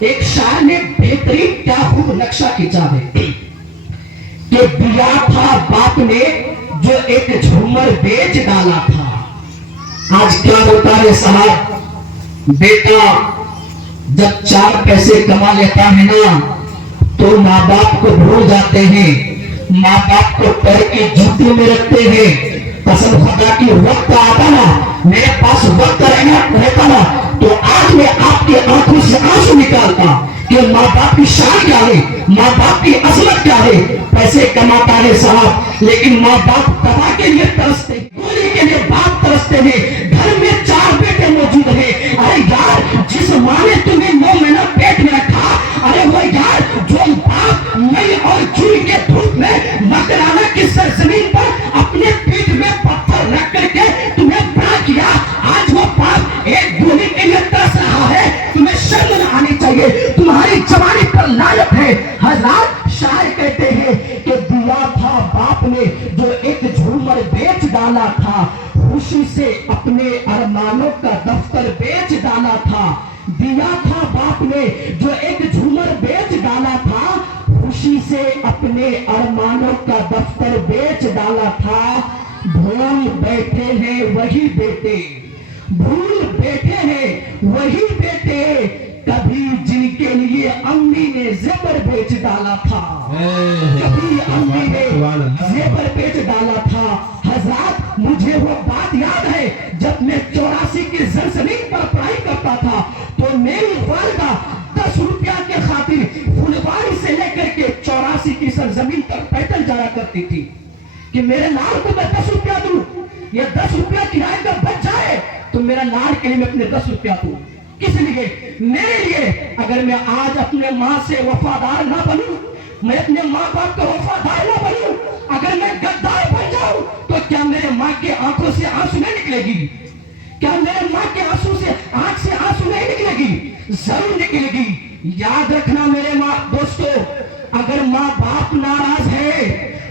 ایک شاعر نے بہترین کیا خوب نقشہ کھینچا ہے کہ دیا تھا باپ نے جو ایک جھومر بیچ ڈالا تھا. آج کیا ہوتا ہے صاحب, بیٹا جب 4 پیسے کما لیتا ہے نا تو ماں باپ کو بھول جاتے ہیں, ماں باپ کو پیر کی جوتی میں رکھتے ہیں. قسم خدا کی وقت آتا نا, میرے پاس وقت رہتا نا تو آج میں آپ کی آنکھوں سے آنسو نکالتا کہ ماں باپ کی شان کیا ہے, ماں باپ کی عظمت کیا ہے. پیسے کماتا ہے صاحب لیکن ماں باپ دوا کے لیے ترستے, گولی کے لیے باپ ترستے ہیں. گھر میں 4 بیٹے موجود ہیں. ارے یار جس ماں نے تمہیں 9 مہینہ پیٹ میں رکھا, ارے وہ یار جو باپ مئی اور جون کے دھوپ میں مکرانہ کی سرزمین پر اپنے پیٹ میں پتھر رکھ کر کے تمہیں بڑا کیا, آج وہ باپ ایک گولی کے لیے ترس رہا ہے. تمہیں شرم نہ آنی چاہیے, تمہاری جوانی پر لعنت ہے. حضرات شاعر کہتے ہیں کہ دیا تھا باپ نے جو ایک جھومر بیچ ڈالا تھا, خوشی سے اپنے ارمانوں کا دفتر بیچ ڈالا تھا. دیا تھا باپ نے جو ایک جھومر بیچ ڈالا تھا, خوشی سے اپنے ارمانوں کا دفتر بیچ ڈالا تھا. بھول بیٹھے ہیں وہی بیٹے, بھول بیٹھے ہیں وہی بیٹے, کبھی جن کے لیے امی نے زیور بیچ ڈالا تھا, کبھی امی نے زیور بیچ ڈالا تھا. حضرات مجھے وہ بات یاد ہے جب میں 84 کی سرزمین پر پڑھائی کرتا تھا تو میری والدہ 10 روپیہ کے خاطر پھلواری سے لے کر کے 84 کی سرزمین تک پیدل جایا کرتی تھی کہ میرے لال کو میں 10 روپیہ دوں, یہ 10 روپیہ کرایہ کا بچ جائے تو میرا لال کے لیے میں اپنے 10 روپیہ دوں. کس لیے؟ میرے لیے. اگر میں آج اپنے ماں سے وفادار نہ بنوں, میں اپنے ماں باپ کا وفادار نہ بنوں, اگر میں غدار بن جاؤں تو کیا میرے ماں کے آنکھوں سے آنسو نہیں نکلے گی؟ کیا میرے ماں کے آنسو سے آنکھ سے آنسو نہیں نکلے گی؟ ضرور نکلے گی. یاد رکھنا میرے ماں دوستو, اگر ماں باپ ناراض ہے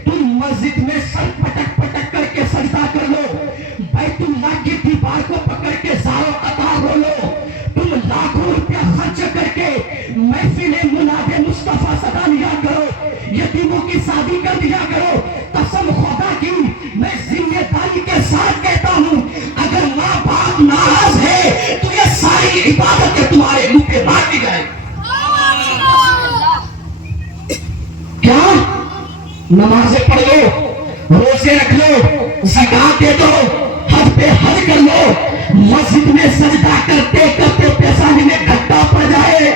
تم مسجد میں سر پٹک پٹک کر کے سجدہ کر لو, بیت اللہ کی دیوار کو پکڑ کے زاروں قطار رو لو, تم لاکھوں روپیہ خرچ کر کے محفل مناد مصطفیٰ صدا لیا کرو, یتیموں کی شادی کر دیا کرو. قسم خدا کی میں ذمہ داری کے ساتھ کہتا ہوں, اگر ماں باپ ناراض ہے تو یہ ساری عبادتیں تمہارے منہ پہ مار دی جائے. کیا نمازیں پڑھ لو, روزے رکھ لو, زکات دے دو, حج پہ حج کر لو, مسجد میں سجدہ کرتے کرتے پیشانی میں گھٹا پڑ جائے,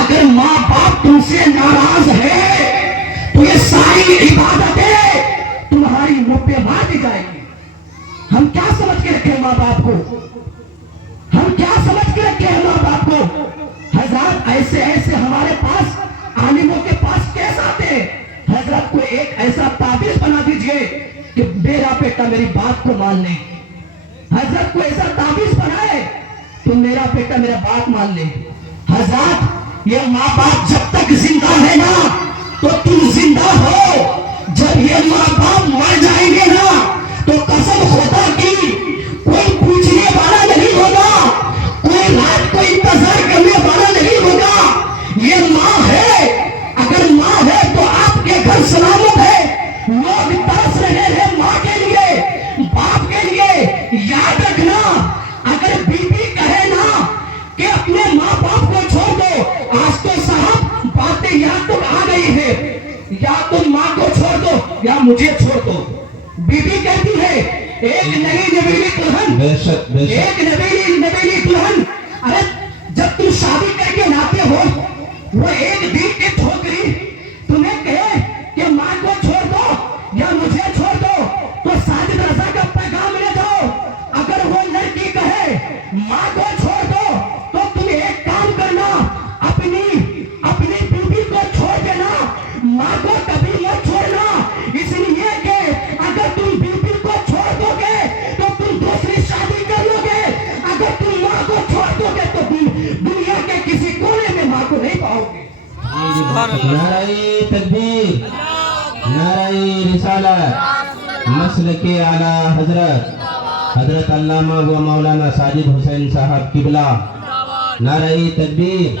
اگر ماں باپ تم سے ناراض ہے تو یہ ساری عبادتیں تمہاری منہ پہ مار دی جائے گی. ہم کیا سمجھ کے رکھے ماں باپ کو, ہم کیا سمجھ کے رکھے ہیں ماں باپ کو؟ حضرات ایسے ایسے ہمارے پاس عالموں کے پاس کیس آتے ہیں, حضرت کو ایک ایسا تعبیر بنا دیجئے کہ میرا بیٹا میری بات کو مان لے, حضرت کو ایسا تعبیر بنائے تو میرا بیٹا میرا بات مان لے. حضرات یہ ماں باپ جب تک زندہ ہے نا تو تم زندہ ہو, جب یہ ماں باپ مر جائیں گے نا تو قسم خدا کی کوئی پوچھنے والا نہیں ہوگا, کوئی رات کو انتظار کرنے والا نہیں ہوگا. یہ ماں ہے, اگر ماں ہے تو آپ کے گھر سلامت ہے. لوگ ترس رہے ہیں ماں کے لیے, باپ کے لیے. یاد رکھنا, اگر بیوی کہے نا کہ اپنے ماں باپ کو چھوڑ دو, آج تو صاحب باتیں یاد تو آ گئی ہے, یا تم ماں کو چھوڑ دو یا مجھے چھوڑ دو. بیوی کہتی ہے ایک نئی نویلی دلہن, ایک نویلی دلہن, ارے جب تم شادی کر کے لاتے ہو وہ ایک دن کی ٹھوکری تمہیں کہے کہ ماں کو چھوڑ دو یا مجھے چھوڑ دو تو ساجد رضا کا پیغام لے جاؤ. اگر وہ لڑکی کہے ماں کو چھوڑ دو تو تم ایک کام کرنا, اپنی بیوی کو چھوڑ دینا, ماں کو کبھی مت چھوڑنا. اس لیے کہ اگر تم بیوی کو چھوڑ دو گے تو تم دوسری شادی کر لو گے, اگر تم ماں کو چھوڑ دو گے تو تم دنیا کے کسی کونے میں ماں کو نہیں پاؤ گے. نعرہ تکبیر, نعرہ رسالت, مسلک اعلی حضرت علامہ و مولانا ساجد حسین صاحب قبلہ. نعرہ تکبیر,